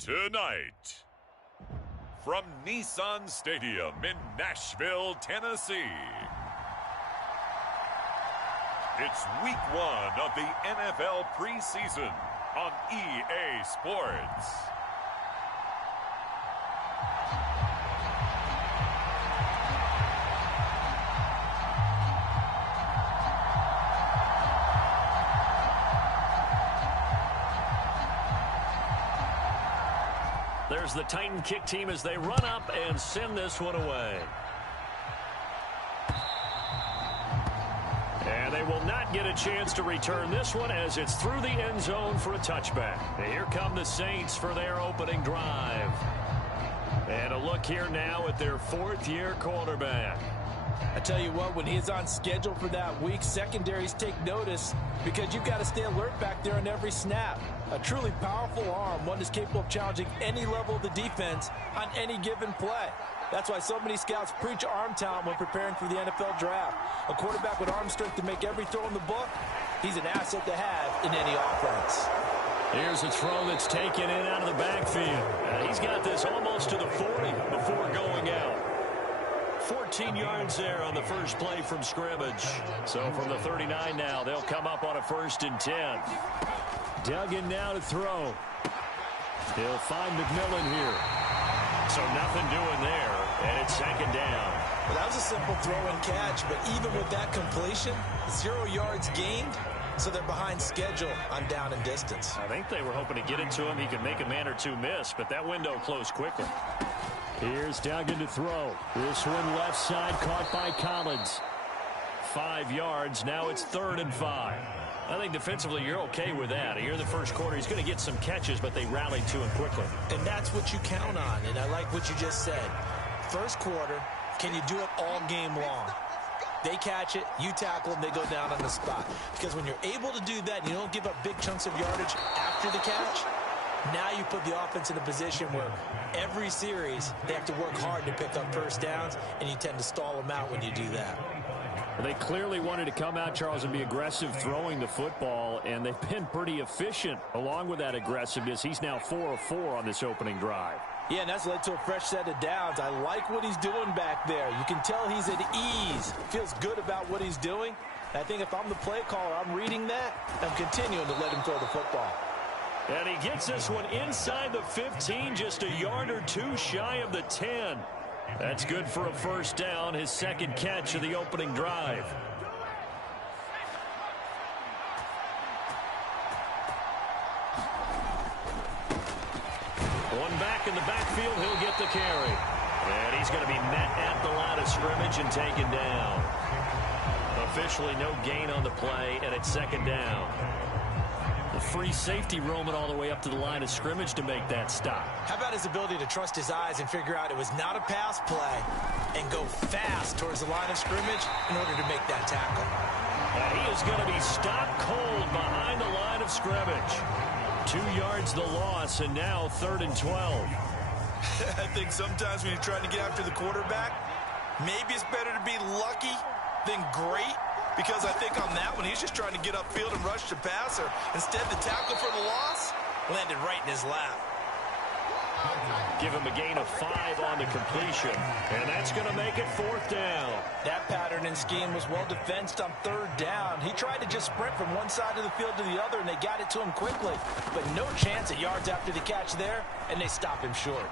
Tonight, from Nissan Stadium in Nashville, Tennessee, it's week 1 of the NFL preseason on EA Sports. There's the Titan kick team as they run up and send this one away. And they will not get a chance to return this one as it's through the end zone for a touchback. Here come the Saints for their opening drive. And a look here now at their fourth-year quarterback. I tell you what, when he's on schedule for that week, secondaries take notice because you've got to stay alert back there on every snap. A truly powerful arm, one that's capable of challenging any level of the defense on any given play. That's why so many scouts preach arm talent when preparing for the NFL draft. A quarterback with arm strength to make every throw in the book, he's an asset to have in any offense. Here's a throw that's taken in out of the backfield. He's got this almost to the 40 before going out. 14 yards there on the first play from scrimmage. So from the 39 now, they'll come up on a 1st and 10. Duggan now to throw. He'll find McMillan here. So nothing doing there, and it's 2nd down. Well, that was a simple throw and catch, but even with that completion, 0 yards gained, so they're behind schedule on down and distance. I think they were hoping to get it to him. He could make a man or two miss, but that window closed quickly. Here's Duggan to throw. This one left side caught by Collins. 5 yards. Now it's 3rd and 5. I think defensively you're okay with that. Here in the first quarter, he's going to get some catches, but they rallied to him quickly. And that's what you count on, and I like what you just said. First quarter, can you do it all game long? They catch it, you tackle them, they go down on the spot. Because when you're able to do that and you don't give up big chunks of yardage after the catch, now you put the offense in a position where every series they have to work hard to pick up first downs, and you tend to stall them out when you do that. They clearly wanted to come out, Charles, and be aggressive throwing the football, and they've been pretty efficient along with that aggressiveness. He's now 4 of 4 on this opening drive. Yeah, and that's led to a fresh set of downs. I like what he's doing back there. You can tell he's at ease. Feels good about what he's doing. I think if I'm the play caller, I'm reading that. I'm continuing to let him throw the football. And he gets this one inside the 15, just a yard or two shy of the 10. That's good for a 1st down, his 2nd catch of the opening drive. One back in the backfield, he'll get the carry. And he's going to be met at the line of scrimmage and taken down. Officially no gain on the play, and it's 2nd down. The free safety roaming all the way up to the line of scrimmage to make that stop. How about his ability to trust his eyes and figure out it was not a pass play and go fast towards the line of scrimmage in order to make that tackle. And he is going to be stopped cold behind the line of scrimmage. 2 yards the loss, and now 3rd and 12. I think sometimes when you're trying to get after the quarterback, maybe it's better to be lucky than great. Because I think on that one, he's just trying to get upfield and rush the passer. Instead, the tackle for the loss landed right in his lap. Give him a gain of 5 on the completion. And that's going to make it 4th down. That pattern and scheme was well defensed on 3rd down. He tried to just sprint from one side of the field to the other, and they got it to him quickly. But no chance at yards after the catch there, and they stop him short.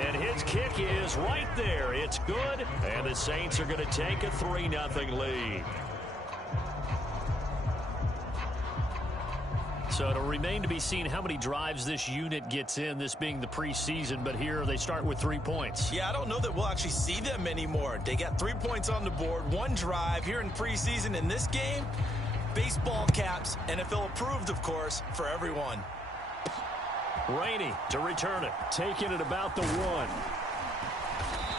And his kick is right there. It's good, and the Saints are going to take a 3-0 lead. So it'll remain to be seen how many drives this unit gets in, this being the preseason, but here they start with 3 points. Yeah, I don't know that we'll actually see them anymore. They got 3 points on the board, 1 drive here in preseason. In this game, baseball caps, NFL approved, of course, for everyone. Rainey to return it, taking it about the 1.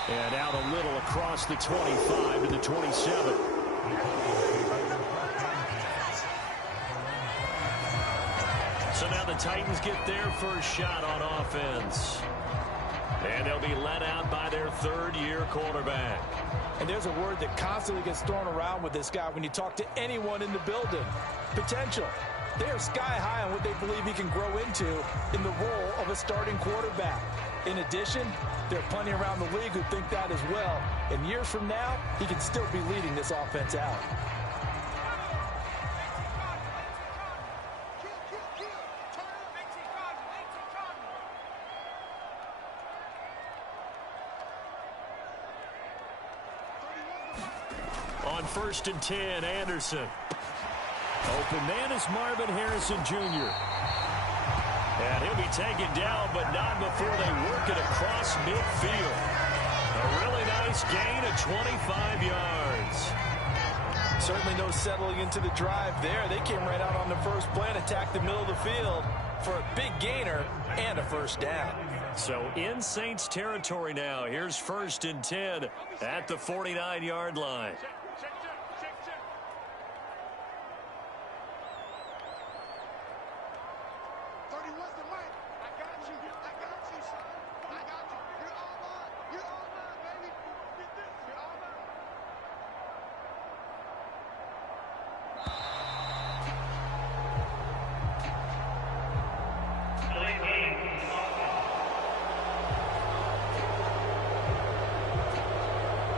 And out a little across the 25 to the 27. So now the Titans get their first shot on offense. And they'll be let out by their 3rd-year quarterback. And there's a word that constantly gets thrown around with this guy when you talk to anyone in the building. Potential. They are sky high on what they believe he can grow into in the role of a starting quarterback. In addition, there are plenty around the league who think that as well. And years from now, he can still be leading this offense out. On 1st and 10, Anderson. Open man is Marvin Harrison Jr. And he'll be taken down, but not before they work it across midfield. A really nice gain of 25 yards. Certainly no settling into the drive there. They came right out on the first play and attacked the middle of the field for a big gainer and a first down. So in Saints territory now. Here's 1st and 10 at the 49-yard line.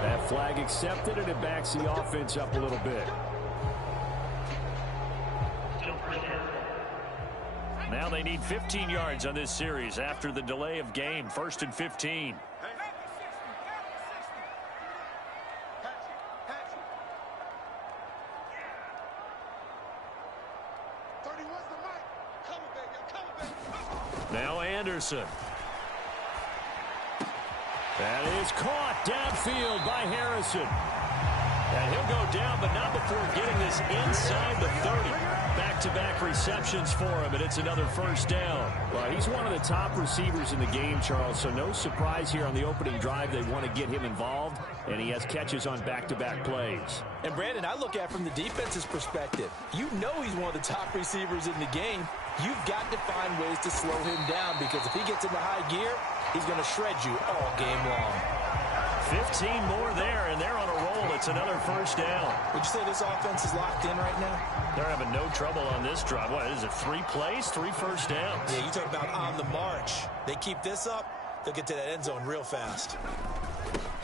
That flag accepted, and it backs the offense up a little bit. Now they need 15 yards on this series after the delay of game. 1st and 15. Now Anderson. That is caught downfield by Harrison. And he'll go down, but not before getting this inside the 30. Back-to-back receptions for him, and it's another first down. Well, he's one of the top receivers in the game, Charles, so no surprise here on the opening drive. They want to get him involved, and he has catches on back-to-back plays. And, Brandon, I look at it from the defense's perspective. You know he's one of the top receivers in the game. You've got to find ways to slow him down, because if he gets into high gear, he's going to shred you all game long. 15 more there, and they're on a roll. It's another first down. Would you say this offense is locked in right now? They're having no trouble on this drive. What is it, 3 plays, 3 first downs? Yeah, you talk about on the march. They keep this up, they'll get to that end zone real fast.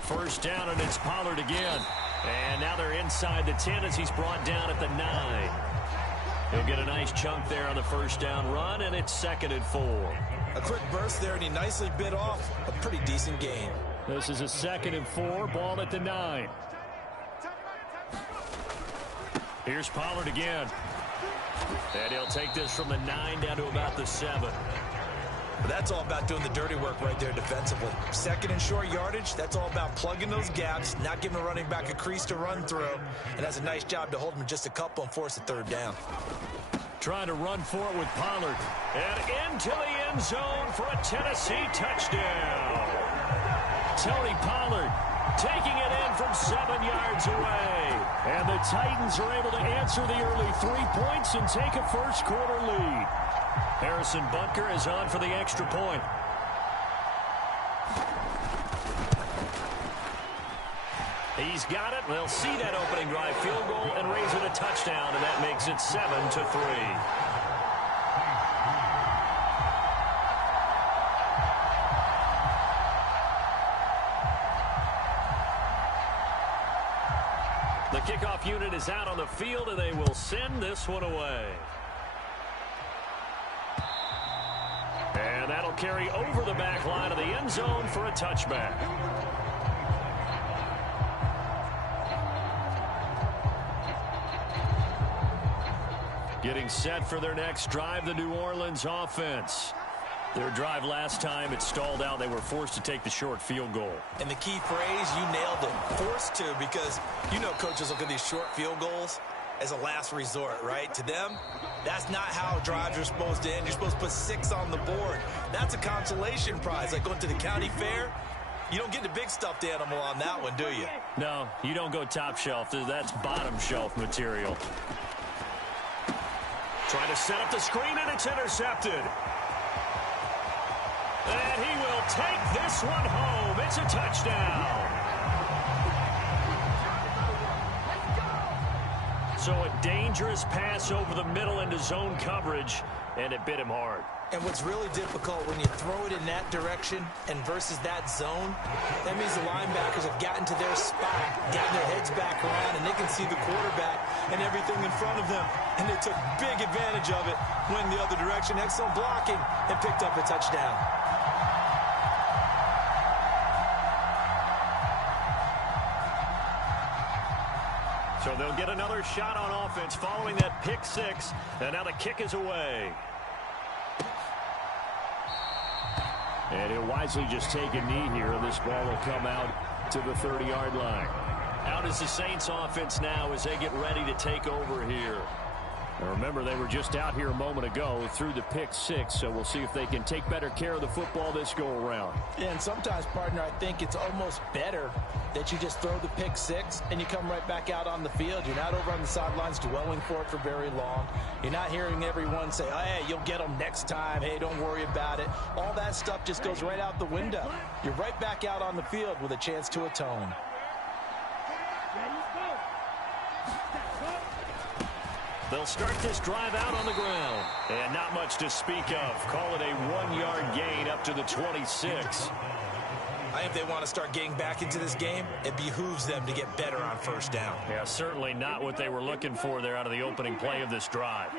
First down, and it's Pollard again. And now they're inside the 10 as he's brought down at the 9. He'll get a nice chunk there on the first down run, and it's 2nd and 4. A quick burst there, and he nicely bit off a pretty decent gain. This is a 2nd and 4, ball at the 9. Here's Pollard again. And he'll take this from the 9 down to about the 7. But that's all about doing the dirty work right there defensively. 2nd and short yardage, that's all about plugging those gaps, not giving the running back a crease to run through, and that's a nice job to hold him just a couple and force a 3rd down. Trying to run for it with Pollard. And into the end zone for a Tennessee touchdown. Tony Pollard taking it in from 7 yards away. And the Titans are able to answer the early 3 points and take a first-quarter lead. Harrison Butker is on for the extra point. He's got it. They'll see that opening drive field goal and raise it a touchdown, and that makes it 7-3. The kickoff unit is out on the field, and they will send this one away. And that'll carry over the back line of the end zone for a touchback. Getting set for their next drive, the New Orleans offense. Their drive last time, it stalled out. They were forced to take the short field goal. And the key phrase, you nailed it, forced to, because you know coaches look at these short field goals as a last resort, right? To them, that's not how drives are supposed to end. You're supposed to put 6 on the board. That's a consolation prize, like going to the county fair. You don't get the big stuffed animal on that one, do you? No, you don't go top shelf. That's bottom shelf material. Trying to set up the screen, and it's intercepted. And he will take this one home. It's a touchdown. So a dangerous pass over the middle into zone coverage, and it bit him hard. And what's really difficult when you throw it in that direction and versus that zone, that means the linebackers have gotten to their spot, gotten their heads back around, and they can see the quarterback and everything in front of them. And they took big advantage of it, went the other direction, excellent blocking, and picked up a touchdown. So they'll get another shot on offense following that pick six, and now the kick is away. And he'll wisely just take a knee here. This ball will come out to the 30-yard line. Out is the Saints offense now as they get ready to take over here. Now remember, they were just out here a moment ago through the pick six, so we'll see if they can take better care of the football this go-around. Yeah, and sometimes, partner, I think it's almost better that you just throw the pick six and you come right back out on the field. You're not over on the sidelines dwelling for it for very long. You're not hearing everyone say, oh, hey, you'll get them next time. Hey, don't worry about it. All that stuff just goes right out the window. You're right back out on the field with a chance to atone. They'll start this drive out on the ground. And not much to speak of. Call it a 1-yard gain up to the 26. I think if they want to start getting back into this game, it behooves them to get better on first down. Yeah, certainly not what they were looking for there out of the opening play of this drive.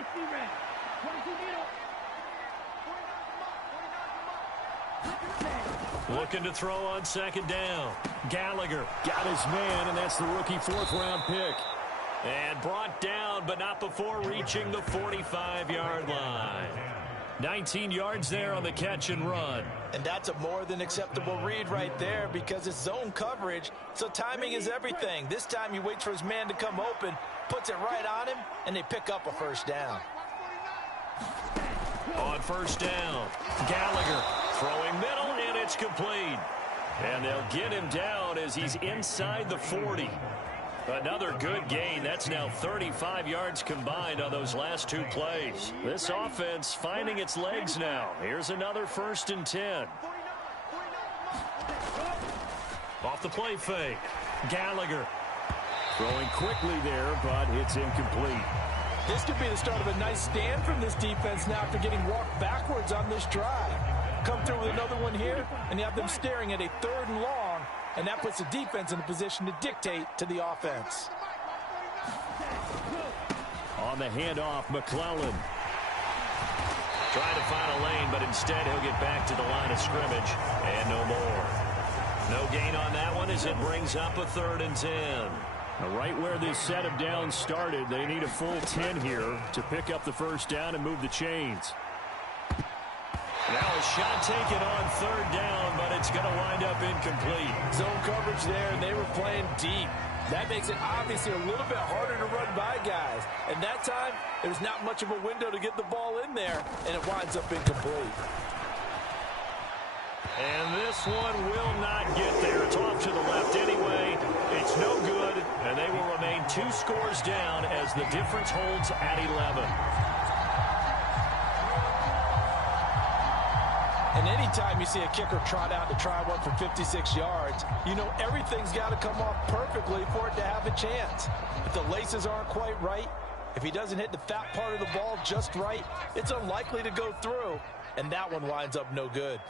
Looking to throw on second down. Gallagher got his man, and that's the rookie fourth-round pick. And brought down, but not before reaching the 45-yard line. 19 yards there on the catch and run. And that's a more than acceptable read right there because it's zone coverage, so timing is everything. This time he waits for his man to come open, puts it right on him, and they pick up a first down. On first down, Gallagher throwing middle, and it's complete. And they'll get him down as he's inside the 40. Another good gain. That's now 35 yards combined on those last two plays. This offense finding its legs now. Here's another 1st and 10. Off the play fake. Gallagher throwing quickly there, but it's incomplete. This could be the start of a nice stand from this defense now after getting walked backwards on this drive. Come through with another one here, and you have them staring at a 3rd and long. And that puts the defense in a position to dictate to the offense. On the handoff, McClellan. Trying to find a lane, but instead he'll get back to the line of scrimmage. And no more. No gain on that one as it brings up a 3rd and 10. Now right where this set of downs started, they need a full 10 here to pick up the first down and move the chains. Now a shot taken on 3rd down, but it's going to wind up incomplete. Zone coverage there, and they were playing deep. That makes it obviously a little bit harder to run by guys. And that time, there's not much of a window to get the ball in there, and it winds up incomplete. And this one will not get there. It's off to the left anyway. It's no good, and they will remain 2 scores down as the difference holds at 11. And anytime you see a kicker trot out to try one for 56 yards, you know everything's got to come off perfectly for it to have a chance. If the laces aren't quite right, if he doesn't hit the fat part of the ball just right, it's unlikely to go through, and that one winds up no good.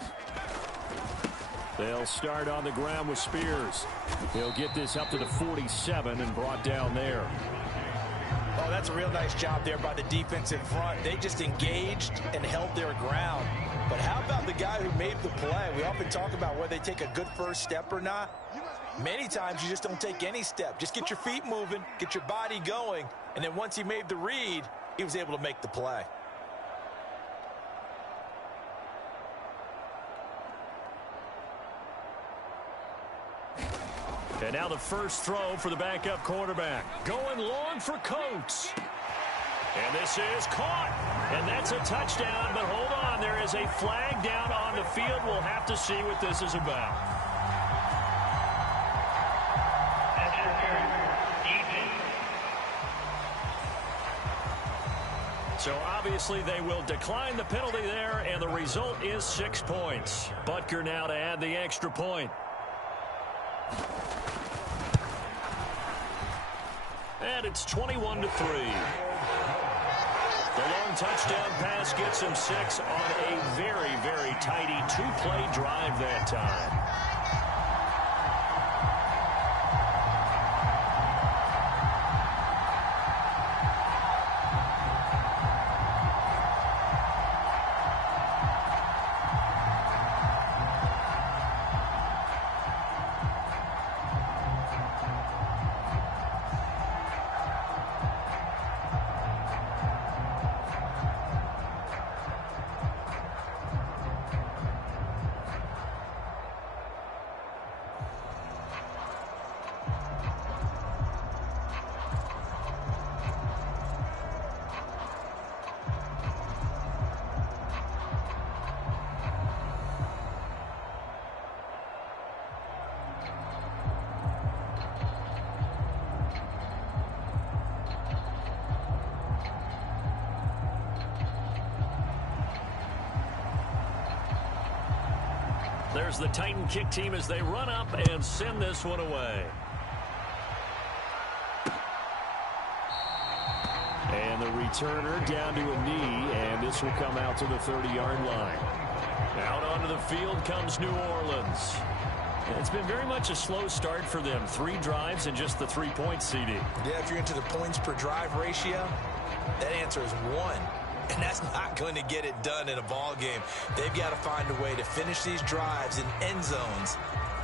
They'll start on the ground with Spears. He'll get this up to the 47 and brought down there. Oh, that's a real nice job there by the defense in front. They just engaged and held their ground. But how about the guy who made the play? We often talk about whether they take a good first step or not. Many times you just don't take any step. Just get your feet moving, get your body going, and then once he made the read, he was able to make the play. And now the first throw for the backup quarterback. Going long for Coates. And this is caught. And that's a touchdown, but hold on. There is a flag down on the field. We'll have to see what this is about. So obviously they will decline the penalty there, and the result is 6 points. Butker now to add the extra point. And it's 21-3. The long touchdown pass gets him 6 on a very, very tidy 2-play drive that time. There's the Titan kick team as they run up and send this one away. And the returner down to a knee, and this will come out to the 30-yard line. Out onto the field comes New Orleans. It's been very much a slow start for them. 3 drives and just the 3 points, CD. Yeah, if you're into the points per drive ratio, that answer is 1. And that's not going to get it done in a ball game. They've got to find a way to finish these drives in end zones,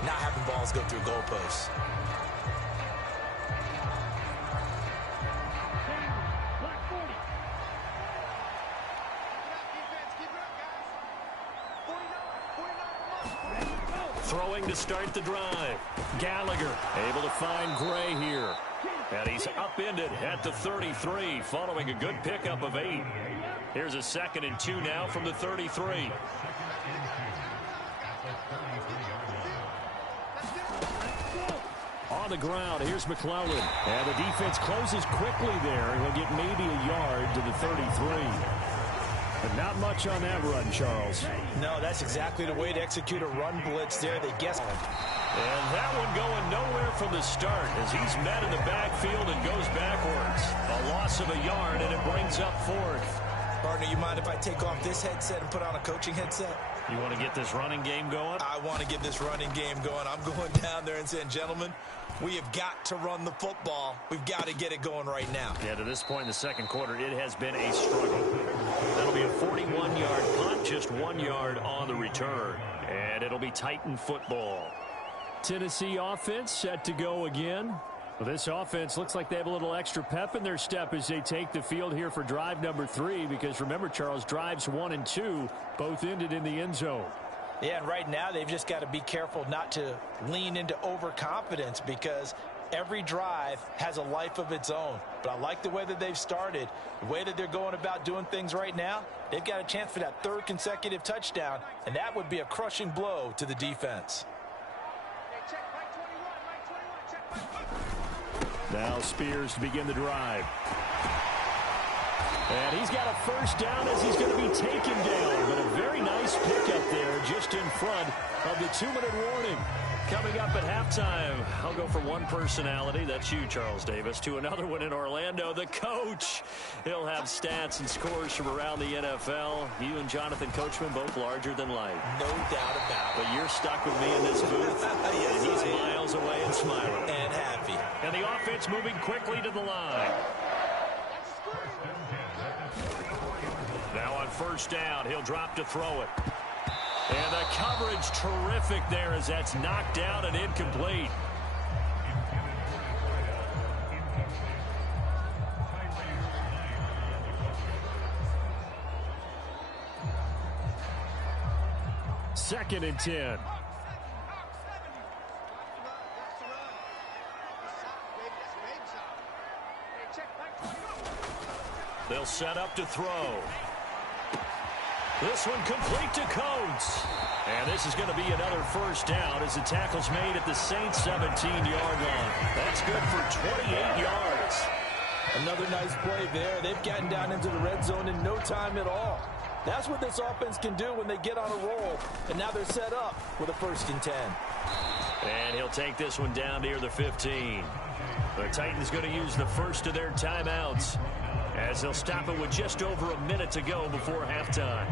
not having balls go through goalposts. Throwing to start the drive. Gallagher able to find Gray here. And he's upended at the 33 following a good pickup of 8. Here's a 2nd and 2 now from the 33. On the ground, here's McClellan. And the defense closes quickly there. He'll get maybe a yard to the 33. But not much on that run, Charles. No, that's exactly the way to execute a run blitz there. They guess. And that one going nowhere from the start as he's met in the backfield and goes backwards. A loss of a yard, and it brings up 4th. Partner, you mind if I take off this headset and put on a coaching headset? You want to get this running game going? I want to get this running game going. I'm going down there and saying, gentlemen, we have got to run the football. We've got to get it going right now. Yeah, to this point in the second quarter, it has been a struggle. That'll be a 41-yard punt, just 1 yard on the return. And it'll be Titan football. Tennessee offense set to go again. Well, this offense looks like they have a little extra pep in their step as they take the field here for drive number 3. Because remember, Charles, drives 1 and 2 both ended in the end zone. Yeah, and right now they've just got to be careful not to lean into overconfidence because every drive has a life of its own. But I like the way that they've started, the way that they're going about doing things right now. They've got a chance for that 3rd consecutive touchdown, and that would be a crushing blow to the defense. Now Spears to begin the drive. And he's got a first down as he's going to be taken down. But a very nice pickup there just in front of the 2-minute warning. Coming up at halftime, I'll go from one personality, that's you, Charles Davis, to another one in Orlando, the coach. He'll have stats and scores from around the NFL. You and Jonathan Coachman, both larger than life. No doubt about it. But you're stuck with me in this booth. Yes, and he's miles away and smiling. And happy. And the offense moving quickly to the line. Now on first down, he'll drop to throw it. And the coverage terrific there as that's knocked down and incomplete. Second and 10. They'll set up to throw. This one complete to Coates. And this is going to be another first down as the tackle's made at the Saints' 17-yard line. That's good for 28 yards. Another nice play there. They've gotten down into the red zone in no time at all. That's what this offense can do when they get on a roll. And now they're set up with a 1st and 10. And he'll take this one down near the 15. The Titans going to use the first of their timeouts as they'll stop it with just over a minute to go before halftime.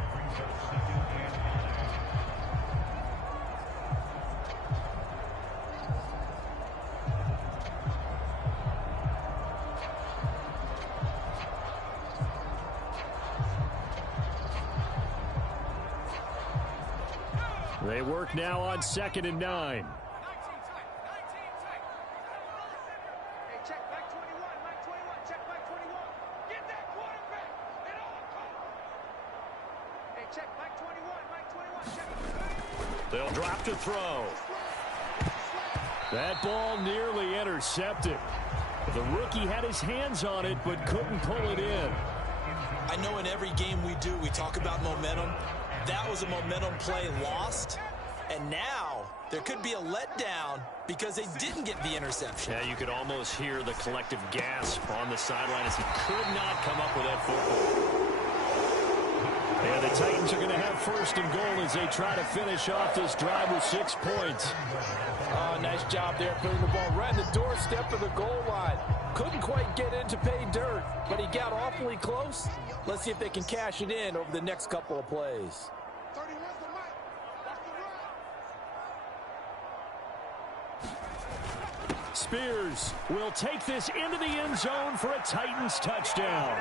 They work now on 2nd and 9. They'll drop to throw. That ball nearly intercepted. The rookie had his hands on it but couldn't pull it in. I know in every game we do, we talk about momentum. That was a momentum play lost. And now there could be a letdown because they didn't get the interception. Yeah, you could almost hear the collective gasp on the sideline as he could not come up with that football. And the Titans are going to have 1st and goal as they try to finish off this drive with 6 points. Oh, nice job there putting the ball right on the doorstep of the goal line. Couldn't quite get in to pay dirt, but he got awfully close. Let's see if they can cash it in over the next couple of plays. Spears will take this into the end zone for a Titans touchdown.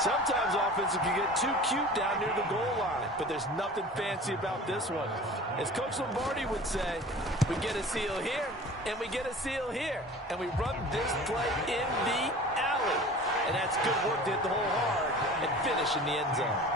Sometimes offenses can get too cute down near the goal line, but there's nothing fancy about this one. As Coach Lombardi would say, we get a seal here, and we get a seal here, and we run this play in the alley. And that's good work to hit the hole hard and finish in the end zone.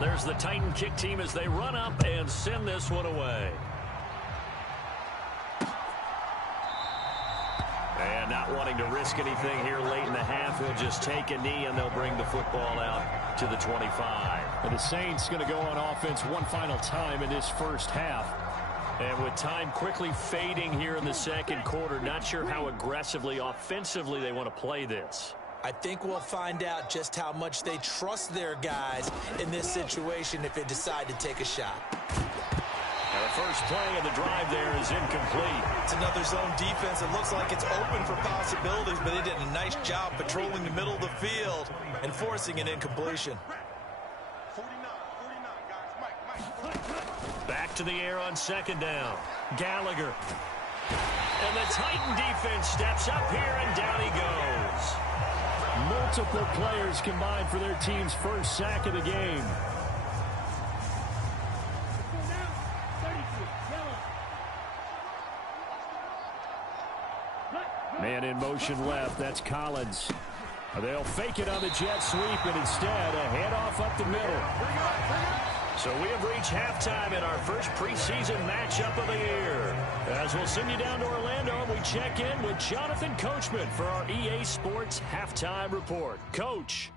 There's the Titan kick team as they run up and send this one away. And not wanting to risk anything here late in the half, he'll just take a knee and they'll bring the football out to the 25. And the Saints going to go on offense one final time in this first half. And with time quickly fading here in the second quarter, not sure how aggressively, offensively they want to play this. I think we'll find out just how much they trust their guys in this situation if they decide to take a shot. And the first play of the drive there is incomplete. It's another zone defense. It looks like it's open for possibilities, but they did a nice job patrolling the middle of the field and forcing an incompletion. Back to the air on 2nd down. Gallagher. And the Titan defense steps up here, and down he goes. Multiple players combined for their team's first sack of the game. Man in motion left. That's Collins. They'll fake it on the jet sweep, and instead a handoff up the middle. So we have reached halftime in our first preseason matchup of the year. As we'll send you down to Orlando, we check in with Jonathan Coachman for our EA Sports Halftime Report. Coach.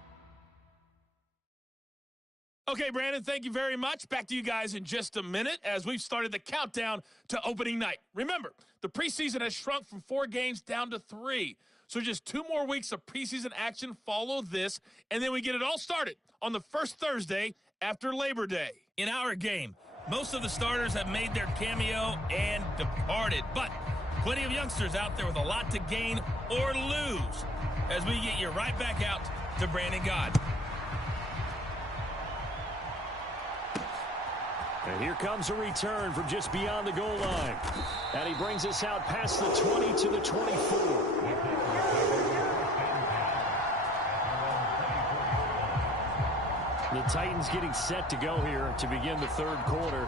Okay, Brandon, thank you very much. Back to you guys in just a minute as we've started the countdown to opening night. Remember, the preseason has shrunk from 4 games down to 3. So just 2 more weeks of preseason action follow this, and then we get it all started on the first Thursday after Labor Day. In our game, most of the starters have made their cameo and departed, but plenty of youngsters out there with a lot to gain or lose as we get you right back out to Brandon God. And here comes a return from just beyond the goal line. And he brings us out past the 20 to the 24. The Titans getting set to go here to begin the third quarter.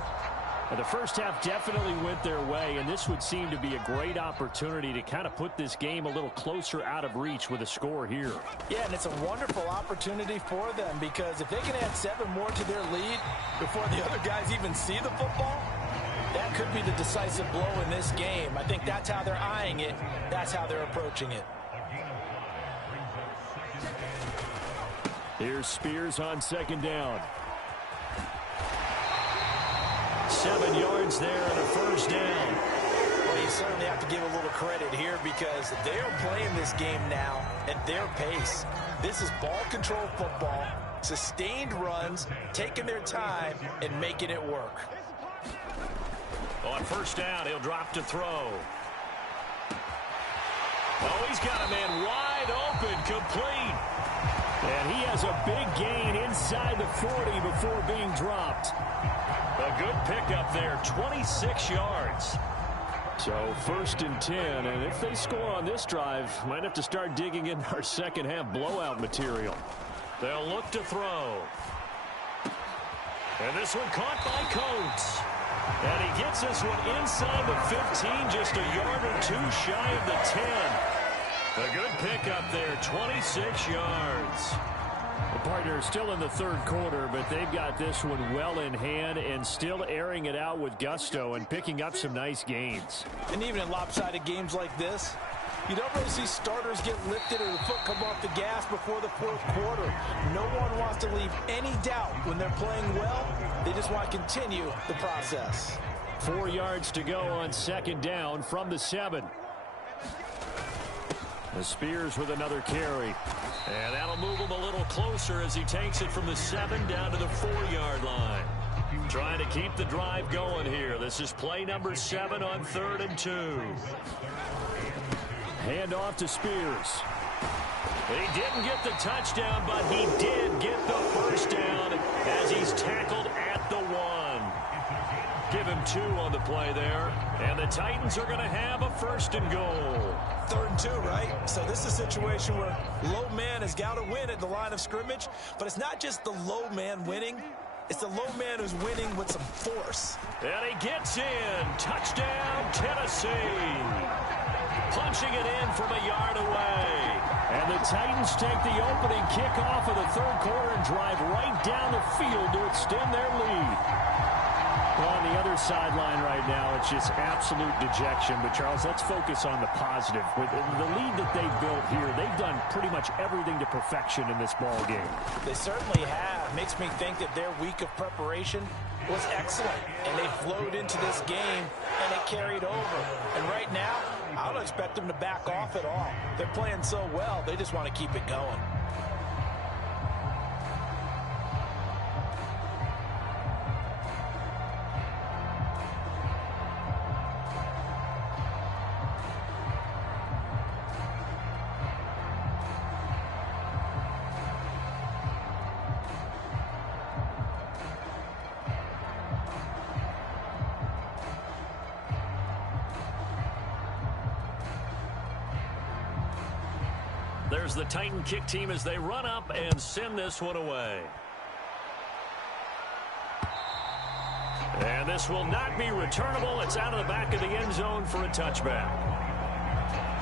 And the first half definitely went their way, and this would seem to be a great opportunity to kind of put this game a little closer out of reach with a score here. Yeah, and it's a wonderful opportunity for them because if they can add 7 more to their lead before the other guys even see the football, that could be the decisive blow in this game. I think that's how they're eyeing it. That's how they're approaching it. Here's Spears on second down. 7 yards there and a first down. Well, you certainly have to give a little credit here because they are playing this game now at their pace. This is ball control football, sustained runs, taking their time and making it work. On first down, he'll drop to throw. Oh, he's got a man wide open, complete. And he has a big gain inside the 40 before being dropped. A good pickup there, 26 yards. So first and 10, and if they score on this drive, might have to start digging in our second half blowout material. They'll look to throw. And this one caught by Coates. And he gets this one inside the 15, just a yard or two shy of the 10. A good pickup there, 26 yards. The partner is still in the third quarter, but they've got this one well in hand and still airing it out with gusto and picking up some nice gains. And even in lopsided games like this, you don't really see starters get lifted or the foot come off the gas before the fourth quarter. No one wants to leave any doubt when they're playing well. They just want to continue the process. 4 yards to go on second down from the 7. The Spears with another carry. And that'll move him a little closer as he takes it from the 7 down to the 4-yard line. Trying to keep the drive going here. This is play number 7 on 3rd and 2. Hand off to Spears. He didn't get the touchdown, but he did get the first down as he's tackled at the 1. Give him 2 on the play there. And the Titans are going to have a first and goal. 3rd and 2, right? So this is a situation where low man has got to win at the line of scrimmage. But it's not just the low man winning. It's the low man who's winning with some force. And he gets in. Touchdown, Tennessee. Punching it in from a yard away. And the Titans take the opening kickoff of the third quarter and drive right down the field to extend their lead. Well, on the other sideline right now, it's just absolute dejection. But, Charles, let's focus on the positive. With the lead that they've built here, they've done pretty much everything to perfection in this ball game. They certainly have. Makes me think that their week of preparation was excellent. And they flowed into this game, and it carried over. And right now, I don't expect them to back off at all. They're playing so well, they just want to keep it going. There's the Titan kick team as they run up and send this one away. And this will not be returnable. It's out of the back of the end zone for a touchback.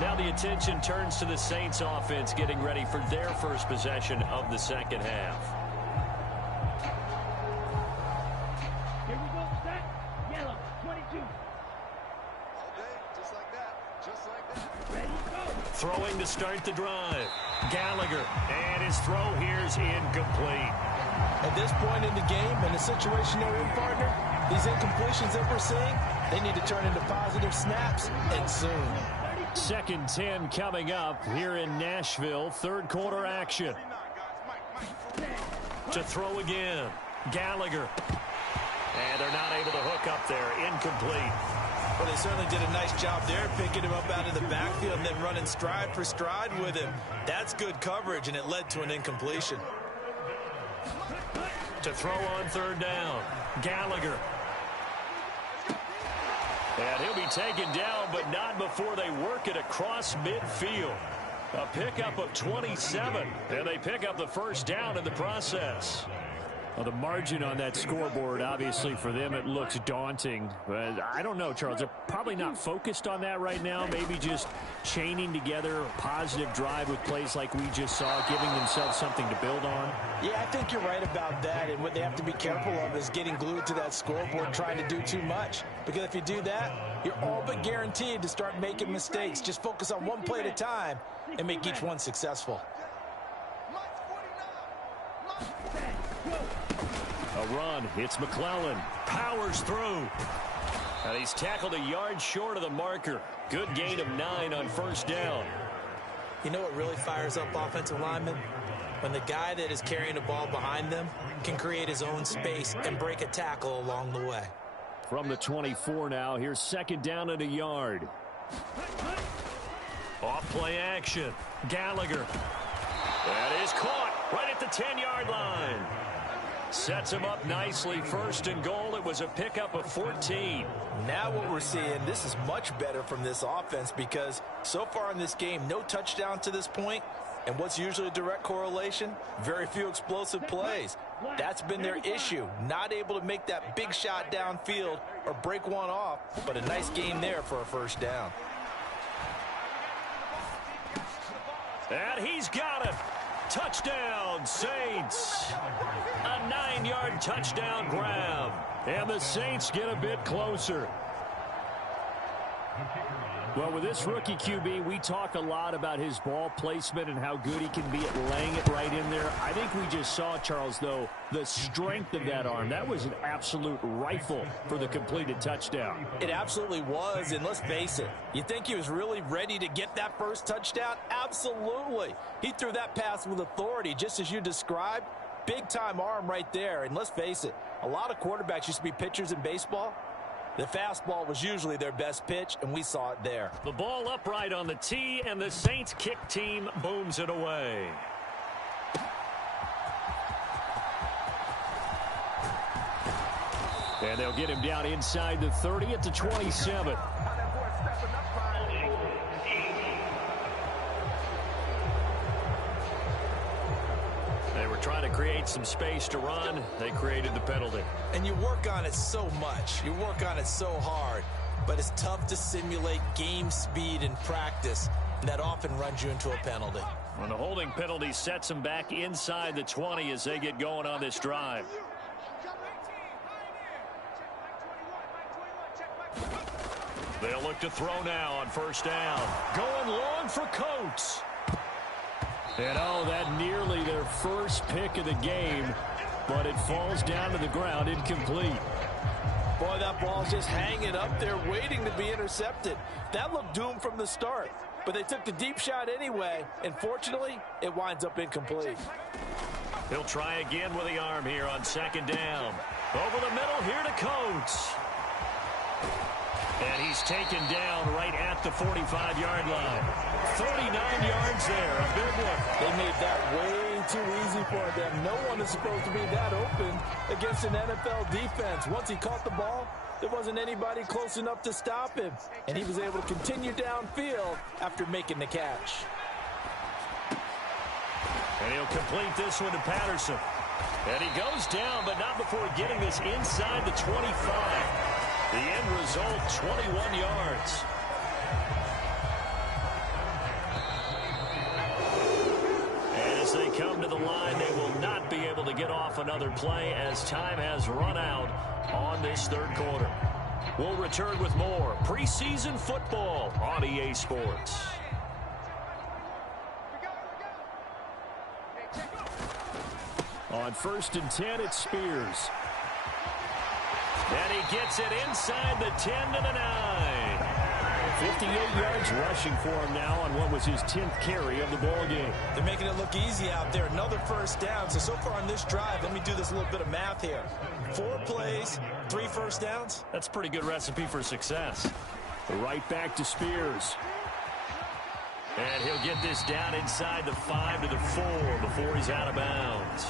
Now the attention turns to the Saints offense getting ready for their first possession of the second half. Here we go, set, yellow, 22. Ready, go. Throwing to start the drive. Gallagher, and his throw here's incomplete. At this point in the game, in the situation they're in, partner, these incompletions that we're seeing, they need to turn into positive snaps, and soon. 2nd 10 coming up here in Nashville. Third quarter action. To throw again. Gallagher. And they're not able to hook up there. Incomplete. Well, they certainly did a nice job there, picking him up out of the backfield and then running stride for stride with him. That's good coverage, and it led to an incompletion. To throw on 3rd down. Gallagher. And he'll be taken down, but not before they work it across midfield. A pickup of 27, and they pick up the first down in the process. Well, the margin on that scoreboard, obviously, for them, it looks daunting. But I don't know, Charles. They're probably not focused on that right now. Maybe just chaining together a positive drive with plays like we just saw, giving themselves something to build on. Yeah, I think you're right about that. And what they have to be careful of is getting glued to that scoreboard, trying to do too much. Because if you do that, you're all but guaranteed to start making mistakes. Just focus on one play at a time and make each one successful. A run. It's McClellan. Powers through. And he's tackled a yard short of the marker. Good gain of 9 on first down. You know what really fires up offensive linemen? When the guy that is carrying the ball behind them can create his own space and break a tackle along the way. From the 24 now, here's second down and a yard. Off play action. Gallagher. That is caught right at the 10-yard line. Sets him up nicely. First and goal. It was a pickup of 14. Now what we're seeing, this is much better from this offense because so far in this game, no touchdown to this point. And what's usually a direct correlation? Very few explosive plays. That's been their issue. Not able to make that big shot downfield or break one off, but a nice game there for a first down. And he's got it. Touchdown, Saints. A 9-yard touchdown grab. And the Saints get a bit closer. Well, with this rookie QB, we talk a lot about his ball placement and how good he can be at laying it right in there. I think we just saw, Charles, though, the strength of that arm. That was an absolute rifle for the completed touchdown. It absolutely was, and let's face it, you think he was really ready to get that first touchdown? Absolutely. He threw that pass with authority, just as you described. Big-time arm right there, and let's face it, a lot of quarterbacks used to be pitchers in baseball. The fastball was usually their best pitch, and we saw it there. The ball upright on the tee, and the Saints kick team booms it away. And they'll get him down inside the 30 at the 27. They were trying to create some space to run. They created the penalty. And you work on it so much. You work on it so hard. But it's tough to simulate game speed in practice. And that often runs you into a penalty. And the holding penalty sets them back inside the 20 as they get going on this drive. They'll look to throw now on first down. Going long for Coates. And oh, that nearly their first pick of the game, but it falls down to the ground incomplete. Boy, that ball's just hanging up there waiting to be intercepted. That looked doomed from the start, but they took the deep shot anyway, and fortunately, it winds up incomplete. He'll try again with the arm here on second down. Over the middle here to Coates. And he's taken down right at the 45-yard line. 39 yards there, a big one. They made that way too easy for them. No one is supposed to be that open against an NFL defense. Once he caught the ball, there wasn't anybody close enough to stop him. And he was able to continue downfield after making the catch. And he'll complete this one to Patterson. And he goes down, but not before getting this inside the 25. The end result, 21 yards. And as they come to the line, they will not be able to get off another play as time has run out on this third quarter. We'll return with more preseason football on EA Sports. On 1st and 10, it's Spears. And he gets it inside the 10 to the 9. 58 yards rushing for him now on what was his 10th carry of the ball game. They're making it look easy out there. Another first down. So far on this drive, let me do this little bit of math here. 4 plays, 3 first downs. That's a pretty good recipe for success. Right back to Spears. And he'll get this down inside the 5 to the 4 before he's out of bounds.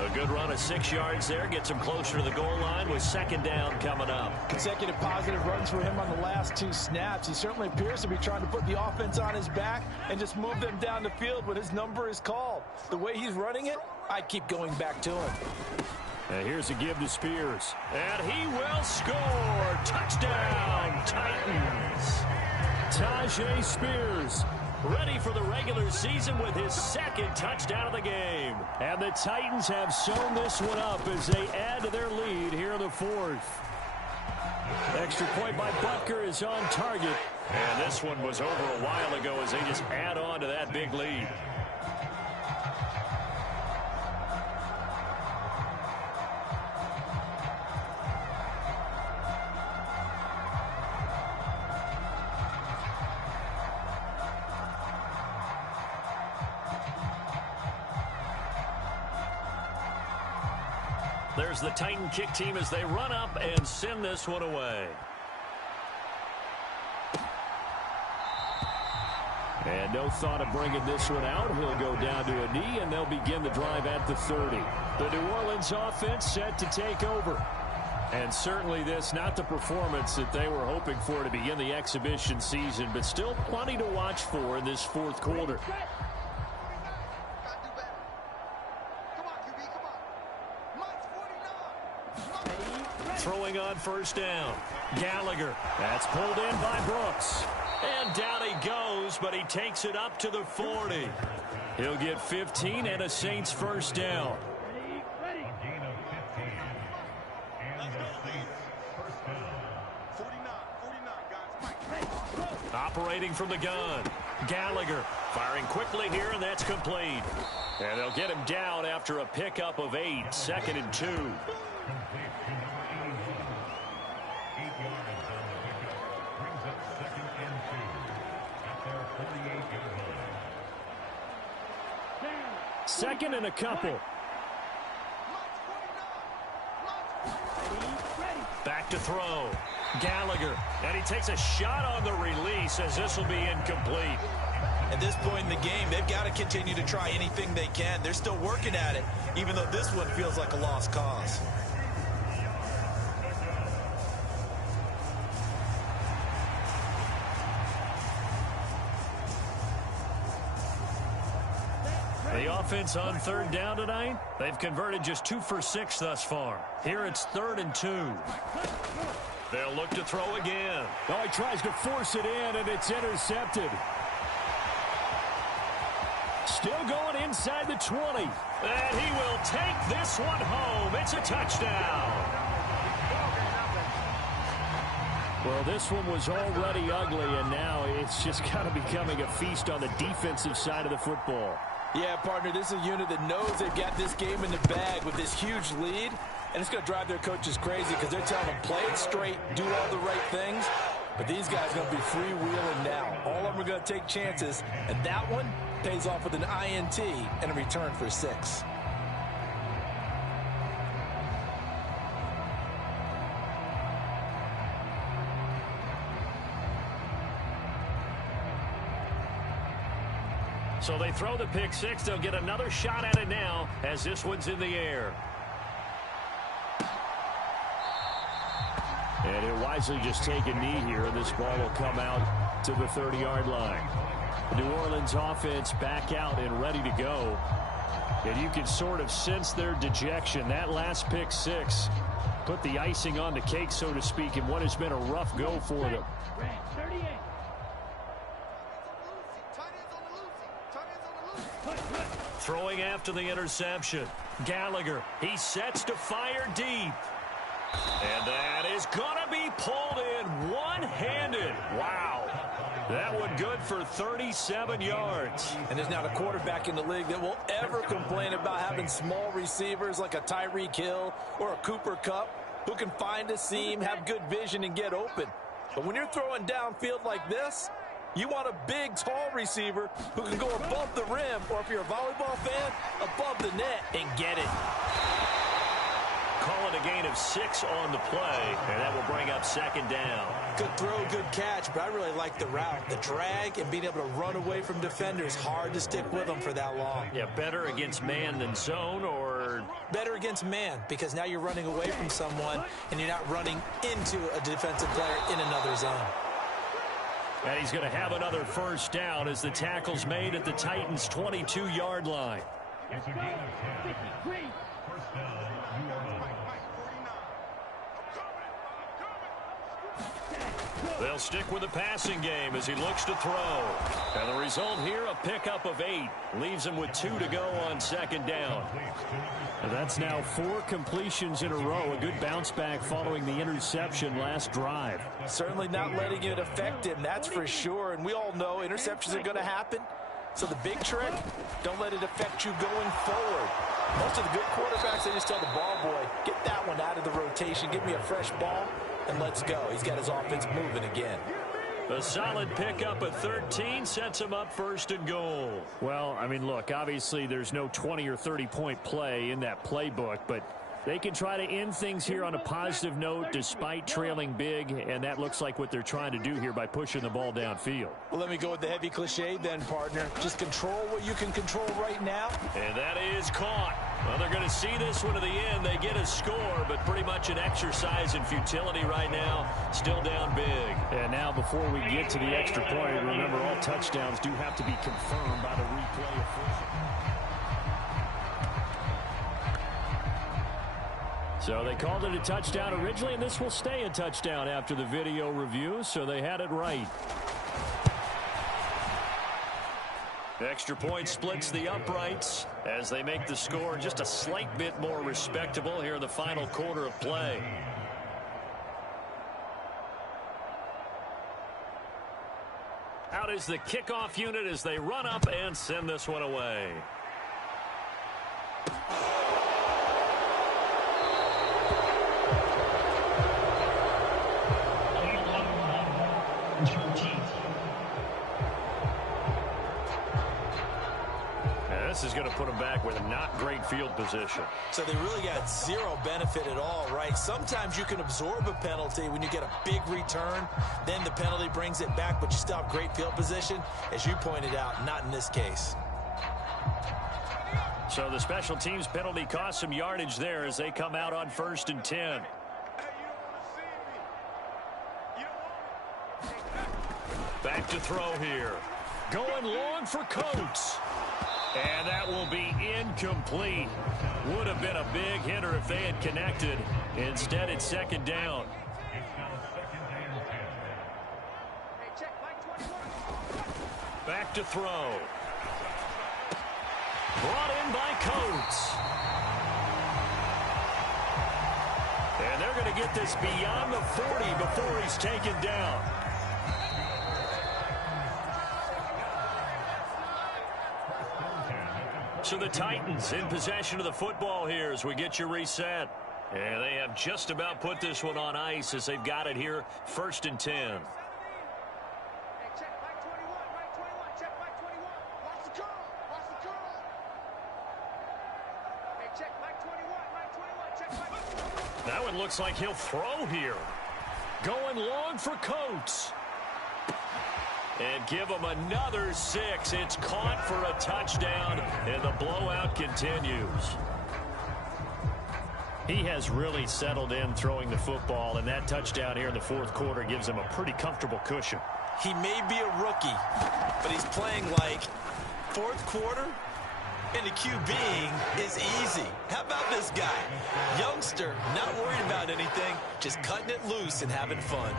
A good run of 6 yards there. Gets him closer to the goal line with second down coming up. Consecutive positive runs for him on the last 2 snaps. He certainly appears to be trying to put the offense on his back and just move them down the field when his number is called. The way he's running it, I'd keep going back to him. And here's a give to Spears. And he will score. Touchdown, Titans. Tajay Spears, ready for the regular season with his 2nd touchdown of the game. And the Titans have sewn this one up as they add to their lead here in the 4th. Extra point by Butker is on target. And this one was over a while ago as they just add on to that big lead. There's the Titan kick team as they run up and send this one away. And no thought of bringing this one out. He'll go down to a knee, and they'll begin the drive at the 30. The New Orleans offense set to take over. And certainly this, not the performance that they were hoping for to begin the exhibition season, but still plenty to watch for in this fourth quarter. Throwing on first down. Gallagher. That's pulled in by Brooks. And down he goes, but he takes it up to the 40. He'll get 15 and a Saints first down. Operating from the gun. Gallagher firing quickly here, and that's complete. And they'll get him down after a pickup of 8, 2nd and 2. Second and a couple. Back to throw. Gallagher. And he takes a shot on the release as this will be incomplete. At this point in the game, they've got to continue to try anything they can. They're still working at it, even though this one feels like a lost cause. The offense on third down tonight, they've converted just 2 for 6 thus far. Here it's 3rd and 2. They'll look to throw again. Oh, he tries to force it in, and it's intercepted. Still going inside the 20. And he will take this one home. It's a touchdown. Well, this one was already ugly, and now it's just kind of becoming a feast on the defensive side of the football. Yeah, partner, this is a unit that knows they've got this game in the bag with this huge lead, and it's going to drive their coaches crazy because they're telling them play it straight, do all the right things, but these guys are going to be freewheeling now. All of them are going to take chances, and that one pays off with an INT and a return for 6. So they throw the pick 6. They'll get another shot at it now as this one's in the air. And he'll wisely just take a knee here, and this ball will come out to the 30-yard line. The New Orleans offense back out and ready to go. And you can sort of sense their dejection. That last pick 6 put the icing on the cake, so to speak, in what has been a rough go for them. Throwing after the interception. Gallagher, he sets to fire deep. And that is going to be pulled in one-handed. Wow. That one good for 37 yards. And there's not a quarterback in the league that will ever complain about having small receivers like a Tyreek Hill or a Cooper Kupp who can find a seam, have good vision, and get open. But when you're throwing downfield like this, you want a big, tall receiver who can go above the rim, or if you're a volleyball fan, above the net and get it. Call it a gain of 6 on the play, and that will bring up 2nd down. Good throw, good catch, but I really like the route. The drag and being able to run away from defenders, hard to stick with them for that long. Yeah, better against man than zone, or? Better against man, because now you're running away from someone, and you're not running into a defensive player in another zone. And he's going to have another first down as the tackle's made at the Titans' 22-yard line. They'll stick with the passing game as he looks to throw. And the result here, a pickup of 8. Leaves him with 2 to go on 2nd down. And that's now 4 completions in a row. A good bounce back following the interception last drive. Certainly not letting it affect him, that's for sure. And we all know interceptions are going to happen. So the big trick, don't let it affect you going forward. Most of the good quarterbacks, they just tell the ball boy, get that one out of the rotation, give me a fresh ball, and let's go. He's got his offense moving again. A solid pickup of 13 sets him up 1st and goal. Well, I mean, look, obviously there's no 20 or 30-point play in that playbook, but They can try to end things here on a positive note despite trailing big, and that looks like what they're trying to do here by pushing the ball downfield. Well, let me go with the heavy cliche then, partner. Just control what you can control right now. And that is caught. Well, they're going to see this one to the end. They get a score, but pretty much an exercise in futility right now. Still down big. And now before we get to the extra point, remember all touchdowns do have to be confirmed by the replay official. So they called it a touchdown originally, and this will stay a touchdown after the video review, so they had it right. Extra point splits the uprights as they make the score just a slight bit more respectable here in the final quarter of play. Out is the kickoff unit as they run up and send this one away. This is going to put them back with a not great field position. So they really got zero benefit at all, right? Sometimes you can absorb a penalty when you get a big return. Then the penalty brings it back, but you still have great field position. As you pointed out, not in this case. So the special teams penalty cost some yardage there as they come out on 1st and 10. Back to throw here. Going long for Coates. And that will be incomplete. Would have been a big hitter if they had connected. Instead, it's 2nd down. Back to throw. Brought in by Coates. And they're going to get this beyond the 40 before he's taken down. So the Titans in possession of the football here as we get you reset. And they have just about put this one on ice as they've got it here, 1st and 10. That one looks like he'll throw here. Going long for Coates. And give him another 6. It's caught for a touchdown, and the blowout continues. He has really settled in throwing the football, and that touchdown here in the 4th quarter gives him a pretty comfortable cushion. He may be a rookie, but he's playing like 4th quarter, and the QBing is easy. How about this guy? Youngster, not worried about anything, just cutting it loose and having fun.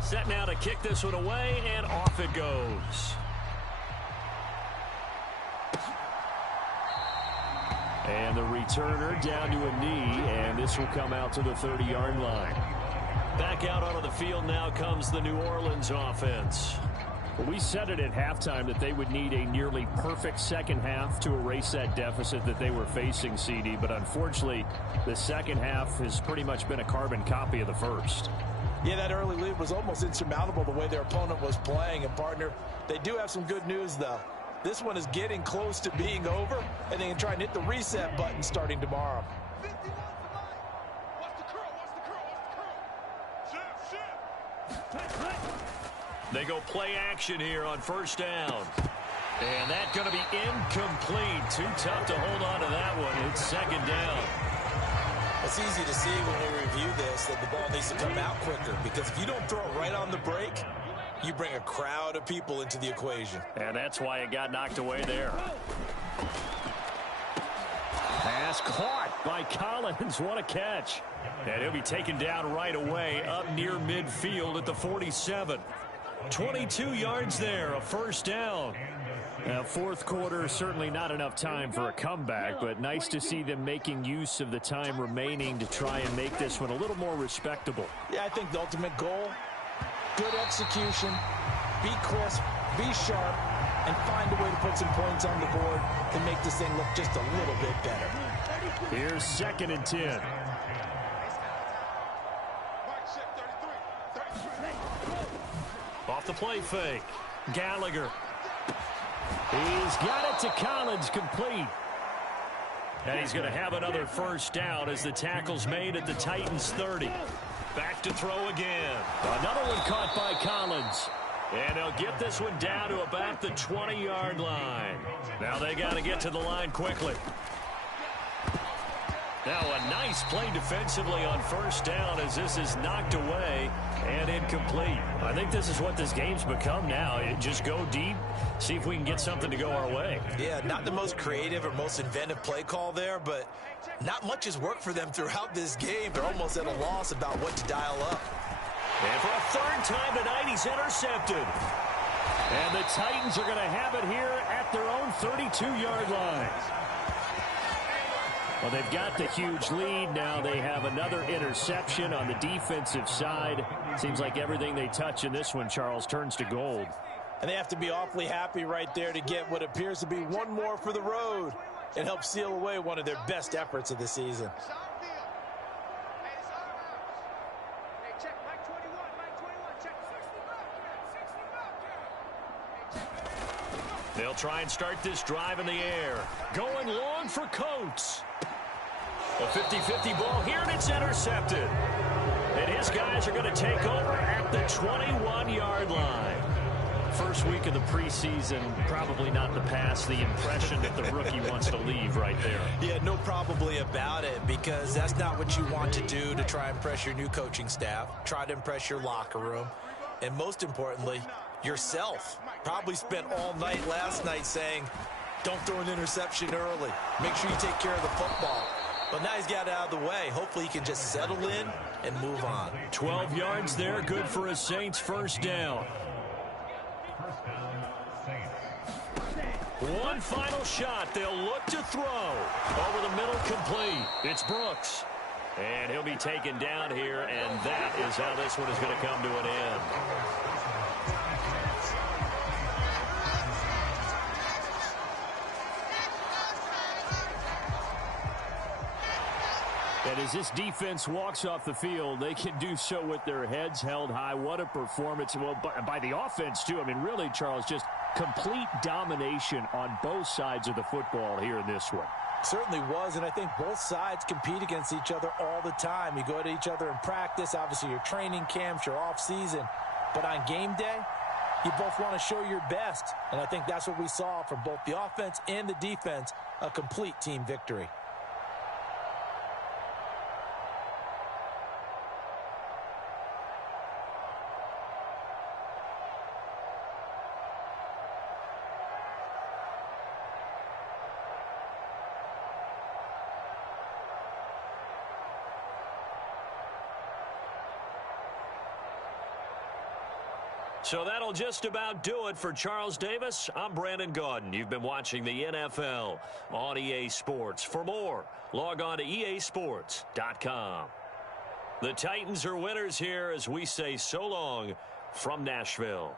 Set now to kick this one away, and off it goes. And the returner down to a knee, and this will come out to the 30-yard line. Back out onto the field now comes the New Orleans offense. Well, we said it at halftime that they would need a nearly perfect second half to erase that deficit that they were facing, CD, but unfortunately, the second half has pretty much been a carbon copy of the first. Yeah, that early lead was almost insurmountable the way their opponent was playing. And, partner, they do have some good news, though. This one is getting close to being over, and they can try and hit the reset button starting tomorrow. They go play action here on 1st down. And that's going to be incomplete. Too tough to hold on to that one. It's 2nd down. It's easy to see when we review this that the ball needs to come out quicker, because if you don't throw it right on the break, you bring a crowd of people into the equation. And that's why it got knocked away there. pass caught by Collins. What a catch. And he'll be taken down right away up near midfield at the 47. 22 yards there, a first down. Now, fourth quarter, certainly not enough time for a comeback, but nice to see them making use of the time remaining to try and make this one a little more respectable. Yeah, I think the ultimate goal, good execution, be crisp, be sharp, and find a way to put some points on the board to make this thing look just a little bit better. Here's 2nd and 10. Off the play fake. Gallagher. He's got it to Collins, complete. And he's going to have another first down as the tackle's made at the Titans' 30. Back to throw again. Another one caught by Collins. And they'll get this one down to about the 20-yard line. Now they got to get to the line quickly. Now a nice play defensively on first down as this is knocked away and incomplete. I think this is what this game's become now. Just go deep, see if we can get something to go our way. Yeah, not the most creative or most inventive play call there, but not much has worked for them throughout this game. They're almost at a loss about what to dial up. And for a third time tonight, he's intercepted. And the Titans are going to have it here at their own 32-yard line. Well, they've got the huge lead. Now they have another interception on the defensive side. Seems like everything they touch in this one, Charles, turns to gold. And they have to be awfully happy right there to get what appears to be one more for the road and help seal away one of their best efforts of the season. They'll try and start this drive in the air. Going long for Coates. A 50-50 ball here, and it's intercepted. And his guys are going to take over at the 21-yard line. First week of the preseason, probably not the pass, the impression that the rookie wants to leave right there. Yeah, no probably about it, because that's not what you want to do to try and impress your new coaching staff, try to impress your locker room, and most importantly, yourself. Probably spent all night last night saying, don't throw an interception early. Make sure you take care of the football. But now he's got it out of the way. Hopefully he can just settle in and move on. 12 yards there, good for a Saints first down. One final shot. They'll look to throw. Over the middle, complete. It's Brooks. And he'll be taken down here, and that is how this one is going to come to an end. And as this defense walks off the field, they can do so with their heads held high. What a performance. Well, by the offense, too. I mean, really, Charles, just complete domination on both sides of the football here in this one. Certainly was, and I think both sides compete against each other all the time. You go to each other in practice, obviously your training camps, your off-season. But on game day, you both want to show your best. And I think that's what we saw from both the offense and the defense, a complete team victory. So that'll just about do it for Charles Davis. I'm Brandon Gaudin. You've been watching the NFL on EA Sports. For more, log on to easports.com. The Titans are winners here as we say so long from Nashville.